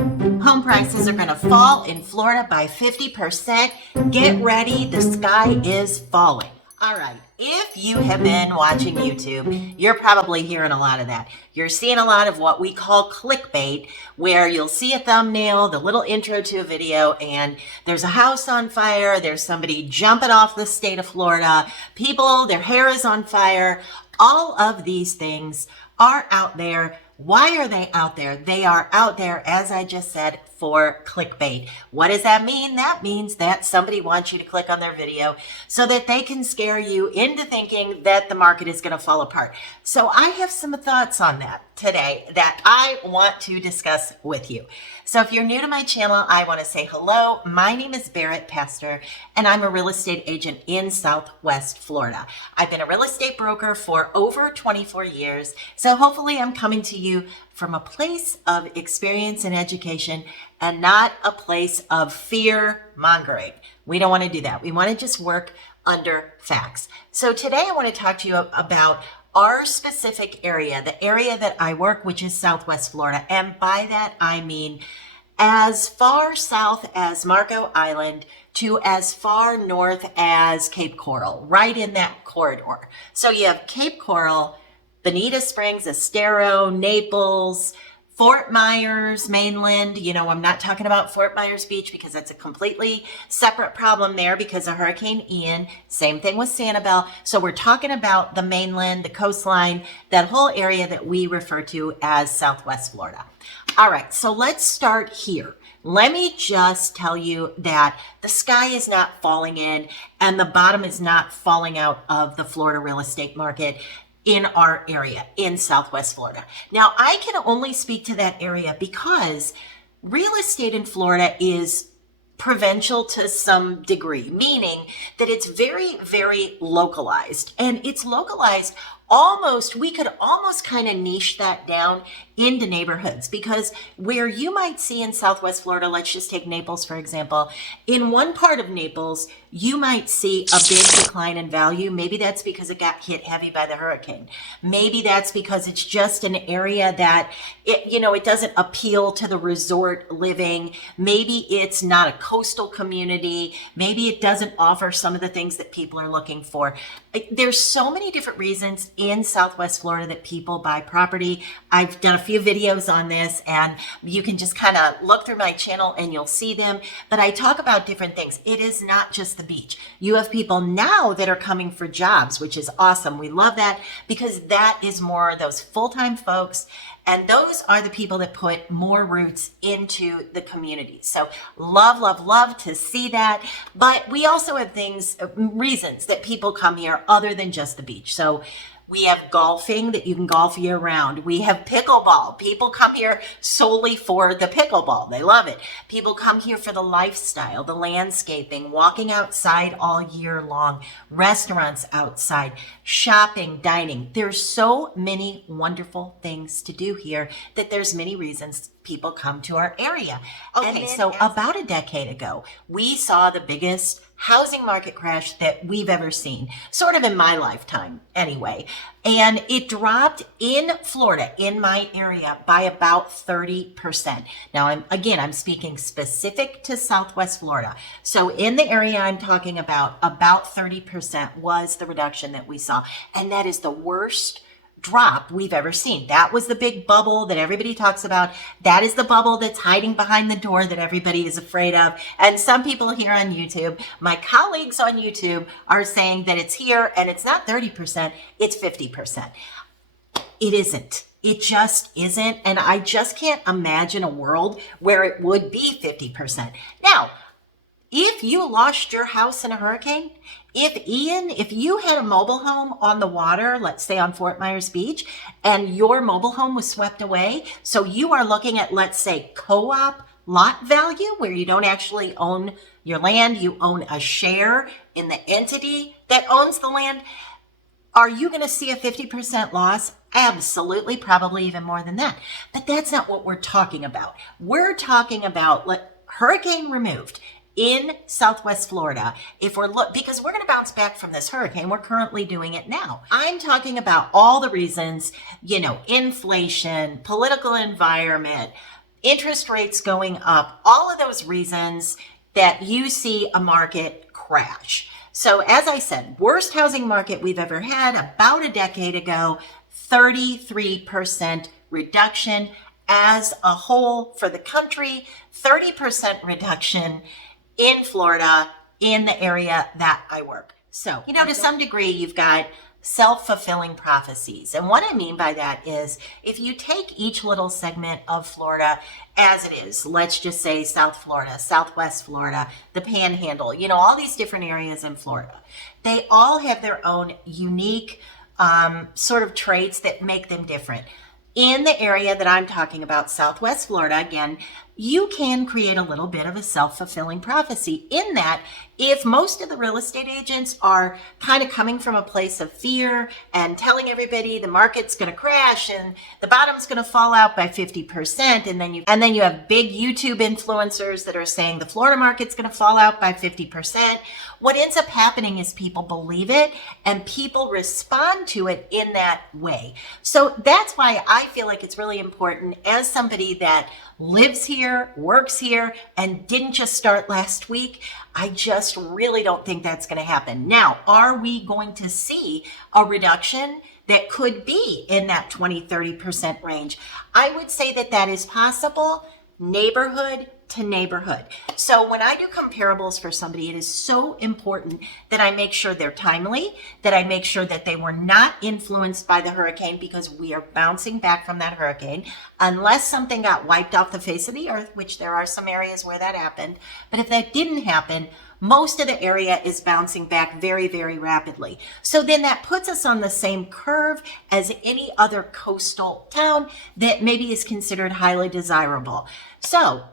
Home prices are going to fall in Florida by 50%. Get ready, the sky is falling. All right, if you have been watching YouTube, you're probably hearing a lot of that. You're seeing a lot of what we call clickbait, where you'll see a thumbnail, the little intro to a video, and there's a house on fire, there's somebody jumping off the state of Florida, people, their hair is on fire. All of these things are out there. Why are they out there? They are out there, as I just said, for clickbait. What does that mean? That means that somebody wants you to click on their video so that they can scare you into thinking that the market is going to fall apart. So I have some thoughts on that today that I want to discuss with you. So if you're new to my channel, I want to say hello. My name is BarrettPastor, and I'm a real estate agent in Southwest Florida. I've been a real estate broker for over 24 years, so hopefully I'm coming to you from a place of experience and education and not a place of fear mongering. We don't want to do that. We want to just work under facts. So today I want to talk to you about our specific area, the area that I work, which is Southwest Florida. And by that, I mean as far south as Marco Island to as far north as Cape Coral, right in that corridor. So you have Cape Coral, Bonita Springs, Estero, Naples, Fort Myers, mainland. You know, I'm not talking about Fort Myers Beach because that's a completely separate problem there because of Hurricane Ian. Same thing with Sanibel. So we're talking about the mainland, the coastline, that whole area that we refer to as Southwest Florida. All right, so let's start here. Let me just tell you that the sky is not falling in and the bottom is not falling out of the Florida real estate market in our area in Southwest Florida. Now, I can only speak to that area because real estate in Florida is provincial to some degree, meaning that it's very, very localized. And it's localized almost, we could almost kind of niche that down into neighborhoods, because where you might see in Southwest Florida, let's just take Naples, for example, in one part of Naples, you might see a big decline in value. Maybe that's because it got hit heavy by the hurricane. Maybe that's because it's just an area that it doesn't appeal to the resort living. Maybe it's not a coastal community. Maybe it doesn't offer some of the things that people are looking for. There's so many different reasons in Southwest Florida that people buy property. I've done a few videos on this, and you can just kind of look through my channel and you'll see them. But I talk about different things. It is not just the beach. You have people now that are coming for jobs, which is awesome. We love that because that is more those full-time folks. And those are the people that put more roots into the community. So love, love, love to see that. But we also have reasons that people come here other than just the beach. So we have golfing that you can golf year round. We have pickleball. People come here solely for the pickleball. They love it. People come here for the lifestyle, the landscaping, walking outside all year long, restaurants outside, shopping, dining. There's so many wonderful things to do here that there's many reasons people come to our area. Okay, so about a decade ago, we saw the biggest housing market crash that we've ever seen, sort of in my lifetime anyway. And it dropped in Florida, in my area, by about 30%. Now, I'm speaking specific to Southwest Florida. So in the area I'm talking about 30% was the reduction that we saw. And that is the worst drop we've ever seen. That was the big bubble that everybody talks about. That is the bubble that's hiding behind the door that everybody is afraid of. And some people here on YouTube, my colleagues on YouTube, are saying that it's here and it's not 30%, it's 50%. It isn't. It just isn't. And I just can't imagine a world where it would be 50%. Now, if you lost your house in a hurricane, if you had a mobile home on the water, let's say on Fort Myers Beach, and your mobile home was swept away, so you are looking at, let's say, co-op lot value, where you don't actually own your land, you own a share in the entity that owns the land, are you going to see a 50% loss? Absolutely, probably even more than that. But that's not what we're talking about. We're talking about hurricane removed in Southwest Florida, because we're going to bounce back from this hurricane. We're currently doing it now. I'm talking about all the reasons, inflation, political environment, interest rates going up, all of those reasons that you see a market crash. So as I said, worst housing market we've ever had about a decade ago, 33% reduction as a whole for the country, 30% reduction in Florida in the area that I work. So, to some degree, you've got self-fulfilling prophecies. And what I mean by that is if you take each little segment of Florida as it is, let's just say South Florida, Southwest Florida, the Panhandle, all these different areas in Florida, they all have their own unique sort of traits that make them different. In the area that I'm talking about, Southwest Florida, again, you can create a little bit of a self-fulfilling prophecy in that if most of the real estate agents are kind of coming from a place of fear and telling everybody the market's going to crash and the bottom's going to fall out by 50%, and then you have big YouTube influencers that are saying the Florida market's going to fall out by 50%, what ends up happening is people believe it and people respond to it in that way. So that's why I feel like it's really important as somebody that lives here, works here, and didn't just start last week. I just really don't think that's going to happen. Now, are we going to see a reduction that could be in that 20-30% range? I would say that that is possible, neighborhood to neighborhood. So when I do comparables for somebody, it is so important that I make sure they're timely, that I make sure that they were not influenced by the hurricane, because we are bouncing back from that hurricane unless something got wiped off the face of the earth, which there are some areas where that happened. But if that didn't happen, most of the area is bouncing back very, very rapidly. So then that puts us on the same curve as any other coastal town that maybe is considered highly desirable. So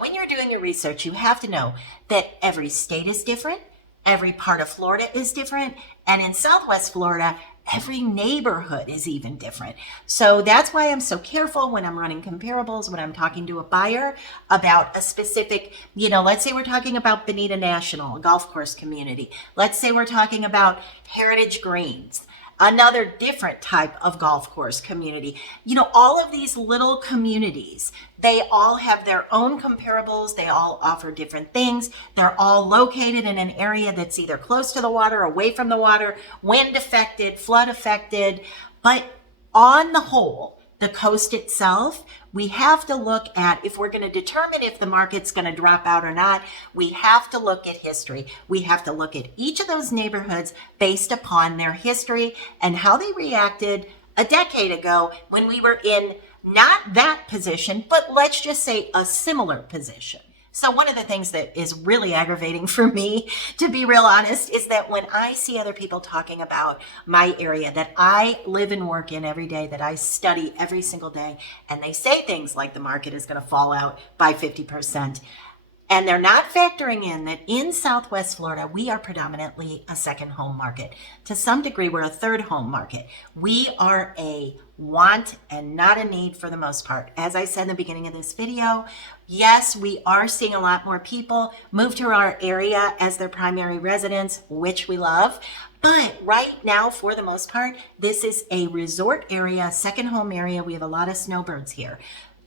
when you're doing your research, you have to know that every state is different, every part of Florida is different, and in Southwest Florida, every neighborhood is even different. So that's why I'm so careful when I'm running comparables, when I'm talking to a buyer about a specific, let's say we're talking about Bonita National, a golf course community. Let's say we're talking about Heritage Greens, another different type of golf course community. All of these little communities, they all have their own comparables. They all offer different things. They're all located in an area that's either close to the water, away from the water, wind affected, flood affected. But on the whole, the coast itself, we have to look at, if we're going to determine if the market's going to drop out or not, we have to look at history. We have to look at each of those neighborhoods based upon their history and how they reacted a decade ago when we were in not that position, but let's just say a similar position. So one of the things that is really aggravating for me, to be real honest, is that when I see other people talking about my area that I live and work in every day, that I study every single day, and they say things like the market is going to fall out by 50%, and they're not factoring in that in Southwest Florida, we are predominantly a second home market. To some degree, we're a third home market. We are a want and not a need for the most part. As I said in the beginning of this video, yes, we are seeing a lot more people move to our area as their primary residence, which we love. But right now, for the most part, this is a resort area, second home area. We have a lot of snowbirds here.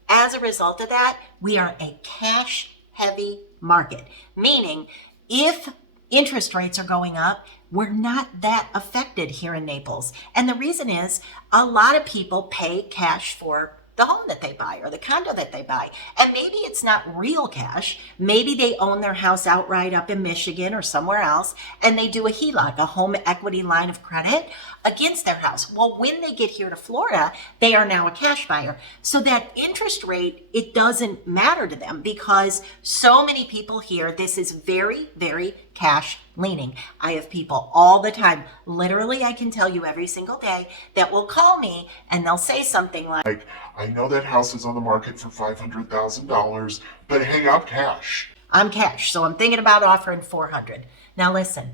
As a result of that, we are a cash heavy market, meaning if interest rates are going up, we're not that affected here in Naples. And the reason is a lot of people pay cash for the home that they buy or the condo that they buy. And maybe it's not real cash. Maybe they own their house outright up in Michigan or somewhere else, and they do a HELOC, a home equity line of credit, against their house. Well, when they get here to Florida, they are now a cash buyer. So that interest rate, it doesn't matter to them because so many people here, this is very, very cash leaning. I have people all the time, literally I can tell you every single day, that will call me and they'll say something like, I know that house is on the market for $500,000, but hey, I'm cash. I'm cash, so I'm thinking about offering $400,000. Now listen,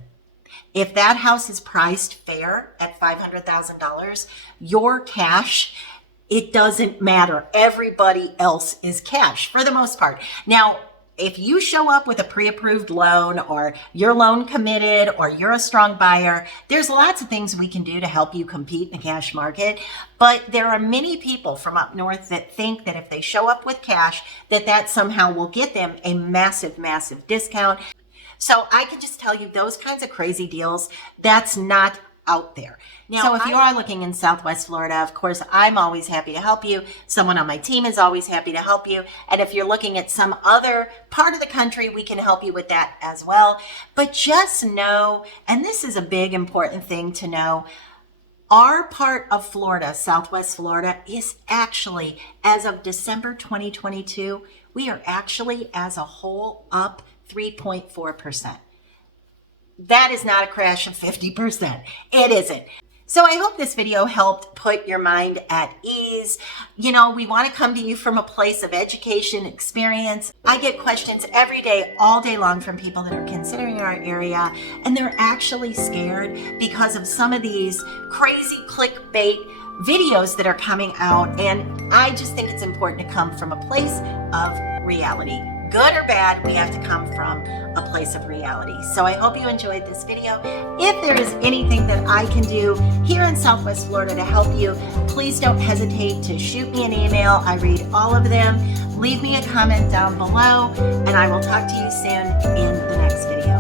if that house is priced fair at $500,000, your cash, it doesn't matter. Everybody else is cash for the most part. Now, if you show up with a pre-approved loan, or your loan committed, or you're a strong buyer, there's lots of things we can do to help you compete in the cash market. But there are many people from up north that think that if they show up with cash, that somehow will get them a massive, massive discount. So I can just tell you, those kinds of crazy deals, that's not out there. Now, so if you are looking in Southwest Florida, of course, I'm always happy to help you. Someone on my team is always happy to help you. And if you're looking at some other part of the country, we can help you with that as well. But just know, and this is a big important thing to know, our part of Florida, Southwest Florida, is actually, as of December 2022, we are actually as a whole up 3.4%. That is not a crash of 50%. It isn't. So I hope this video helped put your mind at ease. You know, we want to come to you from a place of education, experience. I get questions every day, all day long, from people that are considering our area, and they're actually scared because of some of these crazy clickbait videos that are coming out. And I just think it's important to come from a place of reality. Good or bad, we have to come from a place of reality. So I hope you enjoyed this video. If there is anything that I can do here in Southwest Florida to help you, please don't hesitate to shoot me an email. I read all of them. Leave me a comment down below, and I will talk to you soon in the next video.